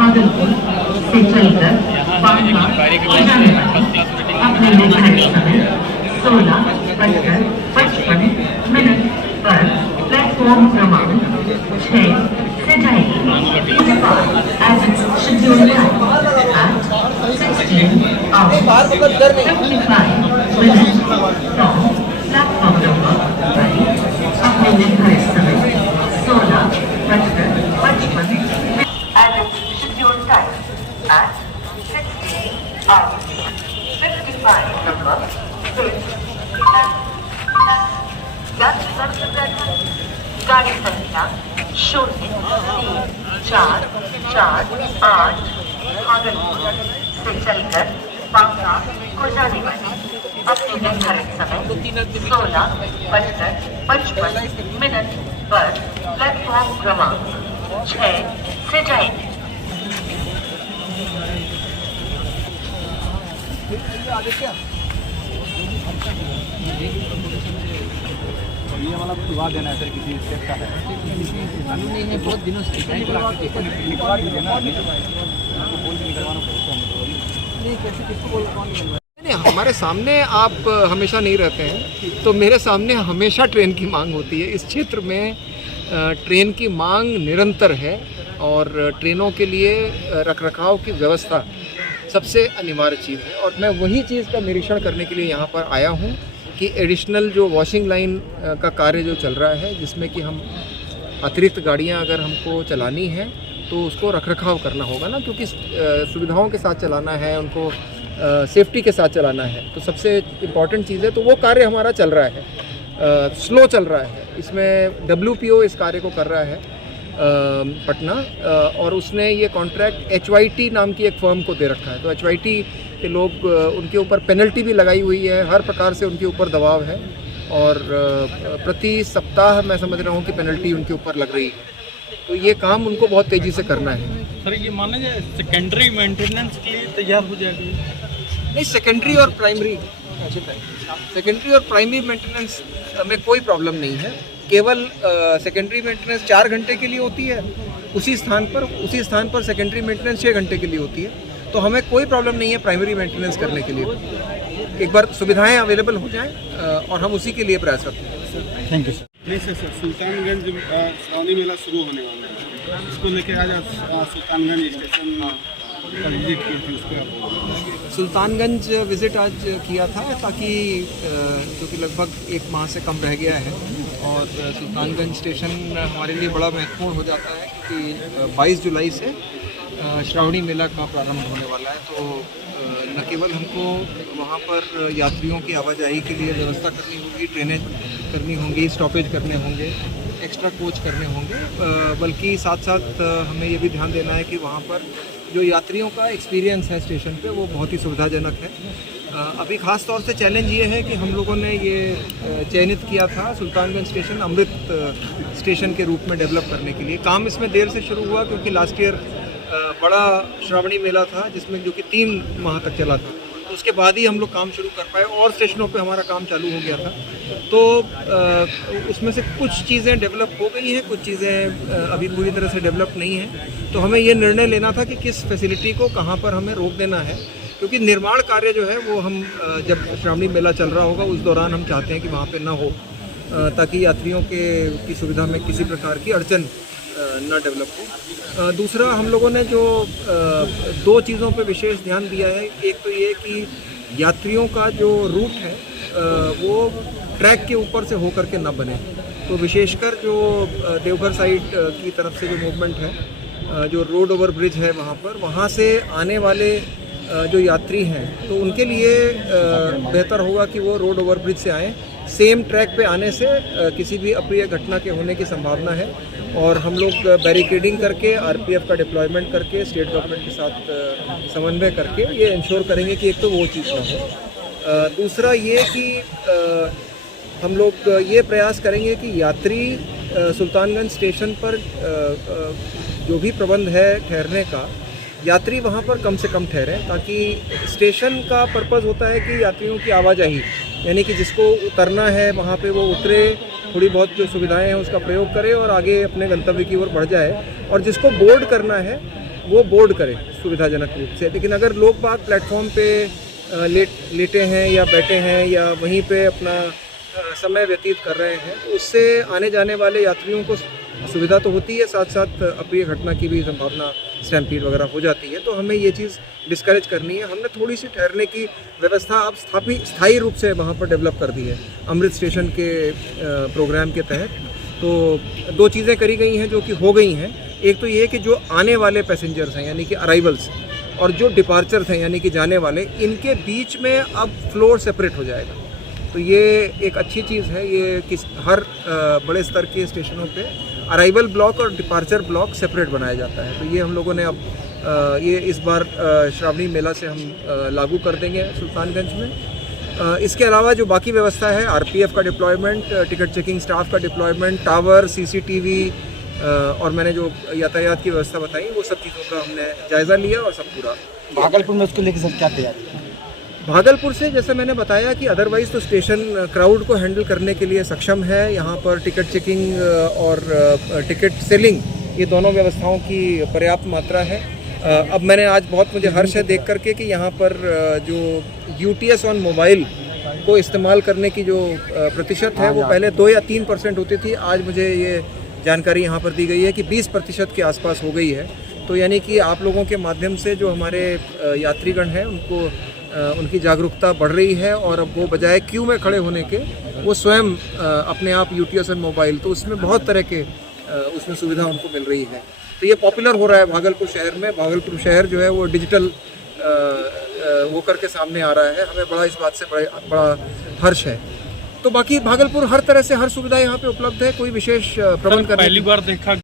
भागलपुर से चलकर बांका जाने वाली अपने निर्धारित समय 16:55 पर प्लेटफॉर्म क्रमांक 6 से जाएगी। As its scheduled time at 16 hours 55 minutes from platform number 5 अपने निर्धारित समय 16:55 as its scheduled time at 16 hours 55 number 6 गाड़ी संख्या 03-448 भागलपुर से चलकर बांका को जाने वाली अपने निर्धारित समय 16:55 पर प्लेटफॉर्म क्रमांक 6 से जाएगी। ये वाला खुलवा देना है सर किसी स्टेट का है नहीं है बहुत दिनों से नहीं हमारे सामने आप हमेशा नहीं रहते हैं तो मेरे सामने हमेशा ट्रेन की मांग होती है। इस क्षेत्र में ट्रेन की मांग निरंतर है और ट्रेनों के लिए रखरखाव की व्यवस्था सबसे अनिवार्य चीज़ है और मैं वही चीज़ का निरीक्षण करने के लिए यहाँ पर आया हूँ कि एडिशनल जो वॉशिंग लाइन का कार्य जो चल रहा है जिसमें कि हम अतिरिक्त गाड़ियाँ अगर हमको चलानी है तो उसको रखरखाव करना होगा ना, क्योंकि सुविधाओं के साथ चलाना है, उनको सेफ्टी के साथ चलाना है, तो सबसे इम्पॉर्टेंट चीज़ है। तो वो कार्य हमारा चल रहा है, स्लो चल रहा है। इसमें WPO इस कार्य को कर रहा है पटना, और उसने ये कॉन्ट्रैक्ट HYT नाम की एक फर्म को दे रखा है। तो HYT के लोग, उनके ऊपर पेनल्टी भी लगाई हुई है, हर प्रकार से उनके ऊपर दबाव है और प्रति सप्ताह मैं समझ रहा हूँ कि पेनल्टी उनके ऊपर लग रही है। तो ये काम उनको बहुत तेज़ी से करना है। सर ये मान लीजिए सेकेंडरी मेंटेनेंस के लिए तैयार हो जाएगी? नहीं, सेकेंडरी और प्राइमरी मेंटेनेंस में कोई प्रॉब्लम नहीं है। केवल सेकेंडरी मेंटेनेंस 4 घंटे के लिए होती है उसी स्थान पर सेकेंडरी मेंटेनेंस 6 घंटे के लिए होती है। तो हमें कोई प्रॉब्लम नहीं है प्राइमरी मेंटेनेंस करने के लिए। एक बार सुविधाएं अवेलेबल हो जाएं और हम उसी के लिए प्रयासरत हैं। Thank you sir. नहीं सर, सुल्तानगंज श्रावणी मेला शुरू होने वाला है, इसको लेकर आज सुल्तानगंज स्टेशन का विजिट की थी। उसको सुल्तानगंज विज़िट आज किया था ताकि जो कि लगभग 1 माह से कम रह गया है और सुल्तानगंज स्टेशन हमारे लिए बड़ा महत्वपूर्ण हो जाता है क्योंकि 22 जुलाई से श्रावणी मेला का प्रारंभ होने वाला है। तो न केवल हमको वहाँ पर यात्रियों की आवाजाही के लिए व्यवस्था करनी होगी, ट्रेनें करनी होंगी, स्टॉपेज करने होंगे, एक्स्ट्रा कोच करने होंगे, बल्कि साथ साथ हमें ये भी ध्यान देना है कि वहाँ पर जो यात्रियों का एक्सपीरियंस है स्टेशन पे वो बहुत ही सुविधाजनक है। अभी ख़ास तौर से चैलेंज ये है कि हम लोगों ने ये चयनित किया था सुल्तानगंज स्टेशन अमृत स्टेशन के रूप में डेवलप करने के लिए। काम इसमें देर से शुरू हुआ क्योंकि लास्ट ईयर बड़ा श्रावणी मेला था जिसमें जो कि 3 माह तक चला था, तो उसके बाद ही हम लोग काम शुरू कर पाए और स्टेशनों पे हमारा काम चालू हो गया था। तो उसमें से कुछ चीज़ें डेवलप हो गई हैं, कुछ चीज़ें अभी पूरी तरह से डेवलप नहीं हैं। तो हमें ये निर्णय लेना था कि किस फैसिलिटी को कहाँ पर हमें रोक देना है, क्योंकि निर्माण कार्य जो है वो हम जब श्रावणी मेला चल रहा होगा उस दौरान हम चाहते हैं कि वहाँ पर ना हो, ताकि यात्रियों की सुविधा में किसी प्रकार की अड़चन ना डेवलप हो। दूसरा, हम लोगों ने जो 2 चीज़ों पे विशेष ध्यान दिया है। एक तो ये कि यात्रियों का जो रूट है वो ट्रैक के ऊपर से होकर के ना बने। तो विशेषकर जो देवघर साइड की तरफ से जो मूवमेंट है, जो रोड ओवर ब्रिज है वहाँ से आने वाले जो यात्री हैं तो उनके लिए बेहतर होगा कि वो रोड ओवर ब्रिज से आएँ। सेम ट्रैक पे आने से किसी भी अप्रिय घटना के होने की संभावना है। और हम लोग बैरिकेडिंग करके, आरपीएफ का डिप्लॉयमेंट करके, स्टेट गवर्नमेंट के साथ समन्वय करके ये इंश्योर करेंगे कि एक तो वो चीज़ ना हो। दूसरा ये कि हम लोग ये प्रयास करेंगे कि यात्री सुल्तानगंज स्टेशन पर जो भी प्रबंध है ठहरने का, यात्री वहाँ पर कम से कम ठहरें, ताकि स्टेशन का पर्पज़ होता है कि यात्रियों की आवाजाही, यानी कि जिसको उतरना है वहाँ पे वो उतरे, थोड़ी बहुत जो सुविधाएं हैं उसका प्रयोग करे और आगे अपने गंतव्य की ओर बढ़ जाए, और जिसको बोर्ड करना है वो बोर्ड करे सुविधाजनक रूप से। लेकिन अगर लोग बाग प्लेटफॉर्म पे लेटे हैं या बैठे हैं या वहीं पे अपना समय व्यतीत कर रहे हैं, तो उससे आने जाने वाले यात्रियों को सुविधा तो होती है, साथ साथ अप्रिय घटना की भी संभावना, स्टैम्पीड वगैरह हो जाती है। तो हमें ये चीज़ डिस्करेज करनी है। हमने थोड़ी सी ठहरने की व्यवस्था अब स्थायी रूप से वहाँ पर डेवलप कर दी है अमृत स्टेशन के प्रोग्राम के तहत। तो दो चीज़ें करी गई हैं जो कि हो गई हैं। एक तो ये कि जो आने वाले पैसेंजर्स हैं यानी कि अराइवल्स, और जो डिपार्चर्स हैं यानी कि जाने वाले, इनके बीच में अब फ्लोर सेपरेट हो जाएगा। तो ये एक अच्छी चीज़ है। ये हर बड़े स्तर के स्टेशनों पे अराइवल ब्लॉक और डिपार्चर ब्लॉक सेपरेट बनाया जाता है। तो ये हम लोगों ने अब ये इस बार श्रावणी मेला से हम लागू कर देंगे सुल्तानगंज में। इसके अलावा जो बाकी व्यवस्था है, आरपीएफ का डिप्लॉयमेंट, टिकट चेकिंग स्टाफ का डिप्लॉयमेंट, टावर, सीसीटीवी और मैंने जो यातायात की व्यवस्था बताई, वो सब चीज़ों का हमने जायज़ा लिया और सब पूरा। भागलपुर में उसको लेकर सर क्या तैयारी है? भागलपुर से जैसे मैंने बताया कि अदरवाइज़ तो स्टेशन क्राउड को हैंडल करने के लिए सक्षम है। यहाँ पर टिकट चेकिंग और टिकट सेलिंग, ये दोनों व्यवस्थाओं की पर्याप्त मात्रा है। अब मैंने आज बहुत मुझे हर्ष है देख करके कि यहाँ पर जो यूटीएस ऑन मोबाइल को इस्तेमाल करने की जो प्रतिशत है वो पहले 2 या 3% होती थी। आज मुझे ये जानकारी यहाँ पर दी गई है कि 20% के आसपास हो गई है। तो यानी कि आप लोगों के माध्यम से जो हमारे यात्रीगण हैं उनको उनकी जागरूकता बढ़ रही है, और अब वो बजाय क्यू में खड़े होने के वो स्वयं अपने आप यूटीएस ऑन मोबाइल, तो उसमें बहुत तरह के उसमें सुविधा उनको मिल रही है। तो ये पॉपुलर हो रहा है भागलपुर शहर में। भागलपुर शहर जो है वो डिजिटल होकर के सामने आ रहा है। हमें बड़ा इस बात से बड़ा हर्ष है। तो बाकी भागलपुर हर तरह से हर सुविधा यहाँ पे उपलब्ध है। कोई विशेष प्रबंध करने पहली बार देखा